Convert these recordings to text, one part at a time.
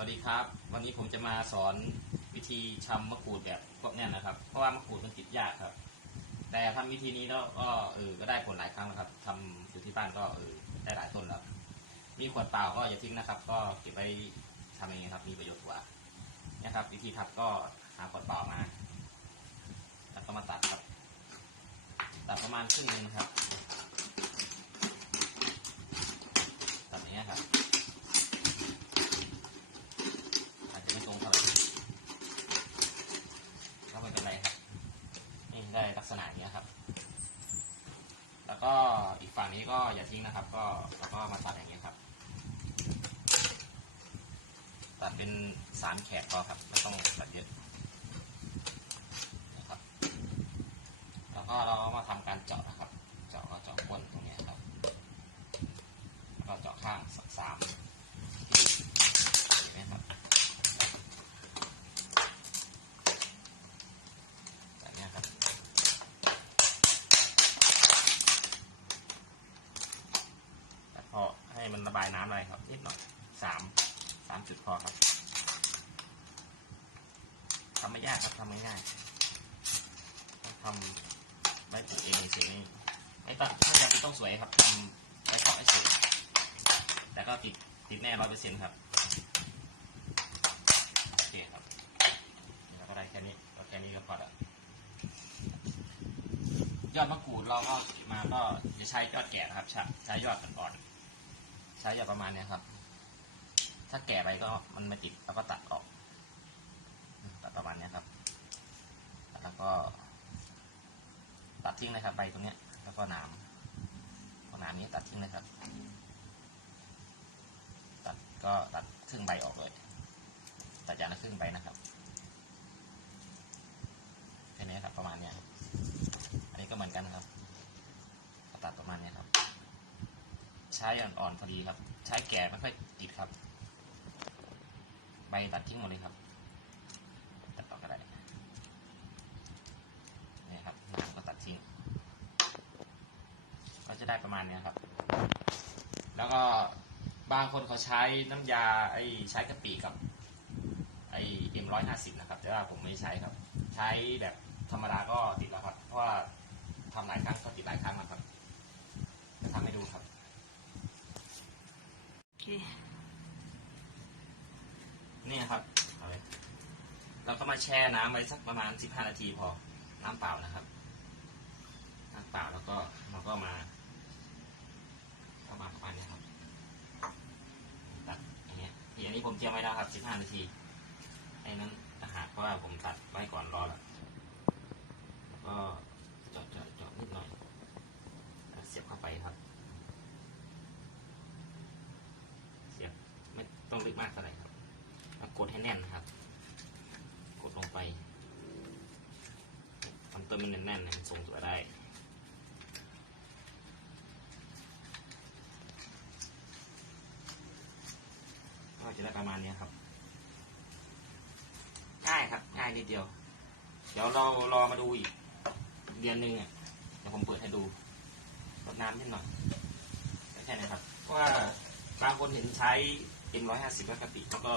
วัสดีครับ วันนี้ผมจะมาสอนวิธีชำมะกรูดแบบพวกเนี้ยนะครับ เพราะว่ามะกรูดมันติดยากครับ แต่ทำวิธีนี้แล้วก็เออก็ได้ผลหลายครั้งนะครับทำอยู่ที่บ้านก็เออได้หลายต้นแล้วมีขวดเปล่าก็อย่าทิ้งนะครับ ก็เก็บไว้ทำเองครับ มีประโยชน์กว่านะครับ วิธีทับก็หาขวดเปล่ามาแล้วก็มาตัดครับ ตัดประมาณครึ่งนึงครับ ตัดอย่างเงี้ยครับ อาจจะไม่ตรงเท่าไหร่ก็ไม่เป็นไรครับ นี่ได้ลักษณะอย่างเนี้ยครับ แล้ว ก็อีกฝั่งนี้ก็อย่าทิ้งนะครับ ก็แล้วก็มาตัดอย่างเงี้ยครับ ตัดเป็นสามแขกพอครับไม่ต้องตัดเยอะนะครับ แล้วก็เราก็มาทำการเจาะนะครับ เจาะก็เจาะก้นตรงเนี้ยครับแล้วก็เจาะข้างสักสามทีเห็นไหมครับ แบบเนี้ยครับ แต่พอให้มันระบายน้ำอะไรครับ นิดหน่อยสามสามจุดพอครับทำไม่ยากครับทำไม่ง่ายทำไว้ปลูกเองเฉยๆไม่ต้องไม่จำเป็นต้องสวยครับทำไว้เพาะให้สวยแต่ก็ติดติดแน่ร้อยเปอร์เซ็นต์ครับโอเคครับแล้วก็ได้แค่นี้แค่นี้ก็พอแล้วยอดมะกรูดเราก็มาก็จะใช้ยอดแก่นะครับใช้ใช้ยอดอ่อนๆ ใช้อยอดประมาณนี้ครับ ถ้าแก่ไปก็มันไม่ติดเราก็ตัดออกตัดประมาณนี้ครับ แล้วก็ ตัดทิ้งเลยครับใบตรงนี้แล้วก็หนามพอหนามนี้ตัดทิ้งเลยครับ ตัดก็ตัดครึ่งใบออกเลย ตัดอย่างละครึ่งใบนะครับแค่นี้ครับประมาณนี้ยอันนี้ก็เหมือนกันครับตัดประมาณนี้ครับ ใช้อ่อนๆพอดีครับ ใช้แก่ไม่ค่อยติดครับ ใบตัดทิ้งหมดเลยครับ ตัดต่อก็ได้นี่ครับน้ำก็ตัดทิ้ง ก็จะได้ประมาณนี้ครับ แล้วก็บางคนเขาใช้น้ำยาไอ้ใช้กะปิกับไอ้เอ็มร้อยห้าสิบนะครับ แต่ว่าผมไม่ใช้ครับ ใช้แบบธรรมดาก็ติดแล้วครับ เพราะว่าทำหลายครั้งก็ติดหลายครั้งแล้วครับจะทำให้ดูครับ นี่นะครับเอาเลยเราก็มาแช่น้ำไว้สักประมาณ 15 นาทีพอ น้ำเปล่านะครับ น้ำเปล่าแล้วก็เราก็มาประมาณประมาณนี้ครับตัดอย่างเงี้ยอย่างนี้ผมเตรียมไว้แล้วครับ 15 นาที ไอ้นั้นอาหารเพราะว่าผมตัดไว้ก่อนรอแล้วก็เจาะเจาะเจาะนิดหน่อย เสียบเข้าไปครับ เสียบไม่ ต้องลึกมากเท่าไหร่ครับกดให้แน่นนะครับ กดลงไปทำตัวมันแน่นๆนะมันทรงตัวได้ก็จะได้ประมาณนี้ครับ ง่ายครับ ง่ายนิดเดียว เดี๋ยวเรารอมาดูอีกเดือนหนึ่งอะเดี๋ยวผมเปิดให้ดูรดน้ำนิดหน่อยแค่นี้ครับเพราะว่าบางคนเห็นใช้ เป็นร้อยห้าสิบปกติแล้วก็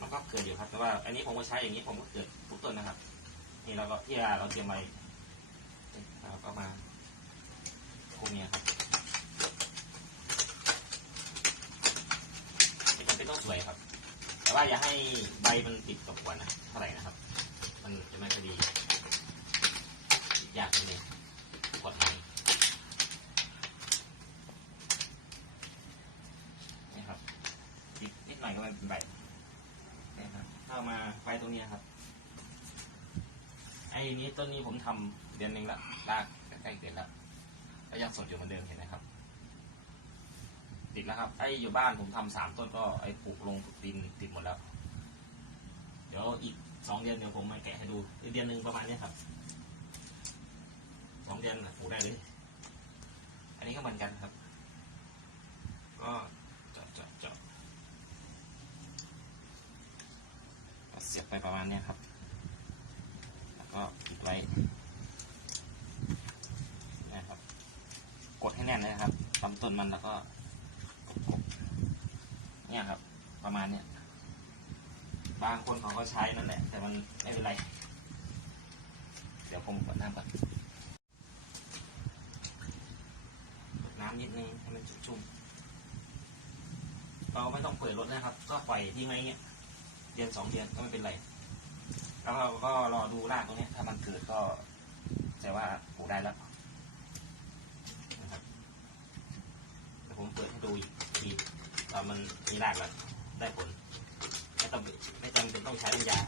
มันก็เกิดอยู่ครับ แต่ว่า อันนี้ผมก็ใช้อย่างนี้ผมก็เกิดทุกต้นนะครับ นี่เราก็ที่เราเตรียมไว้เราก็มาคุมเนี่ยครับไม่จำเป็นต้องสวยครับ แต่ว่าอย่าให้ใบมันติดกับหัวนะเท่าไหร่นะครับ มันจะไม่ค่อยดียากนิดนึงกดใหม่นี่ครับติดนิดหน่อยก็ ไม่เป็นไรเนี่ยครับเข้ามาไฟตรงนี้ครับ ไอ้นี้ต้นนี้ผมทำเดือนหนึ่งแล้วรากใกล้ๆเกิดแล้วก็ยังสดอยู่เหมือนเดิมเห็นไหมครับ ติดแล้วครับ ไอ้อยู่บ้านผมทำสามต้นก็ไอ้ปลูกลงปลูกดินติดหมดแล้ว เดี๋ยวอีกสองเดือนเดี๋ยวผมมาแกะให้ดูเดือนหนึ่งประมาณนี้ครับสองเดือนปลูกได้เลย อันนี้ก็เหมือนกันครับ ก็เจาะเจาะเจาะ ก็เสียบ ไปประมาณนี้ครับ แล้วก็ปิดไว้นะครับ กดให้แน่นเลยครับลำต้นมันแล้วก็กดๆเนี่ยครับ ประมาณเนี้ยบางคนเขาก็ใช้นั่นแหละ แต่มันไม่เป็นไร เดี๋ยวผมกดน้ำก่อนกดน้ำนิดนึงให้มันชุ่มๆเราไม่ต้องเปิดรถนะครับ ก็ปล่อยทิ้งไว้เงี้ย เดือนสองเดือนก็ไม่เป็นไร แล้วเราก็รอดูรากตรงนี้ถ้ามันเกิดก็แต่ว่าปลูกได้แล้วนะครับผมเปิดให้ดูอีกทีตอนมันมีรากแล้วได้ผล ไม่ต้องไม่จำเป็นต้องใช้ยา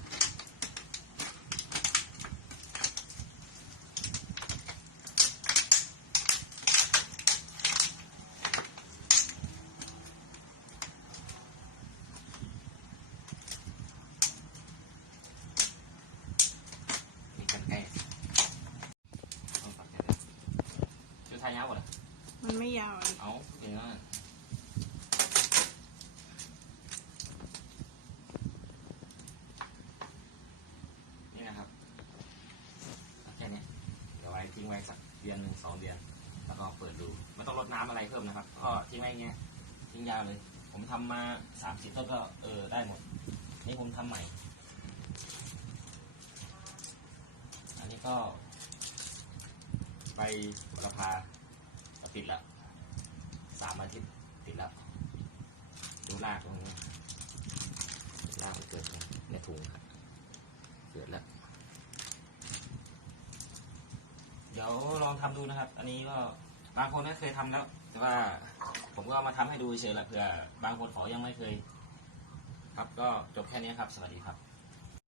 มีกันไกลเอาปากแกเลยชื่อทายาวหมดเลย มันไม่ ยาวเลยเอาเป็นว่านี่นะครับแค่เนี้ยเดี๋ยวไว้ทิ้งไว้สักเดือนหนึ่งสองเดือน แล้วก็เปิดดูไม่ต้องรดน้ำอะไรเพิ่มนะครับ ก็ทิ้งไว้อย่างเงี้ยทิ้งยาวเลย ผมทำมาสามสิบต้นก็เออได้หมด นี่ผมทำใหม่ อันนี้ก็ใบโหระพาก็ติดแล้ว สามอาทิตย์ติดแล้วดูรากตรงนี้รากมันเกิดในถุงครับเกิดแล้ว เดี๋ยวลองทำดูนะครับ อันนี้ก็บางคนก็เคยทำแล้ว แต่ว่าผมก็เอามาทำให้ดูเฉยๆแหละเผื่อบางคนขายังไม่เคย ครับก็จบแค่นี้ครับ สวัสดีครับ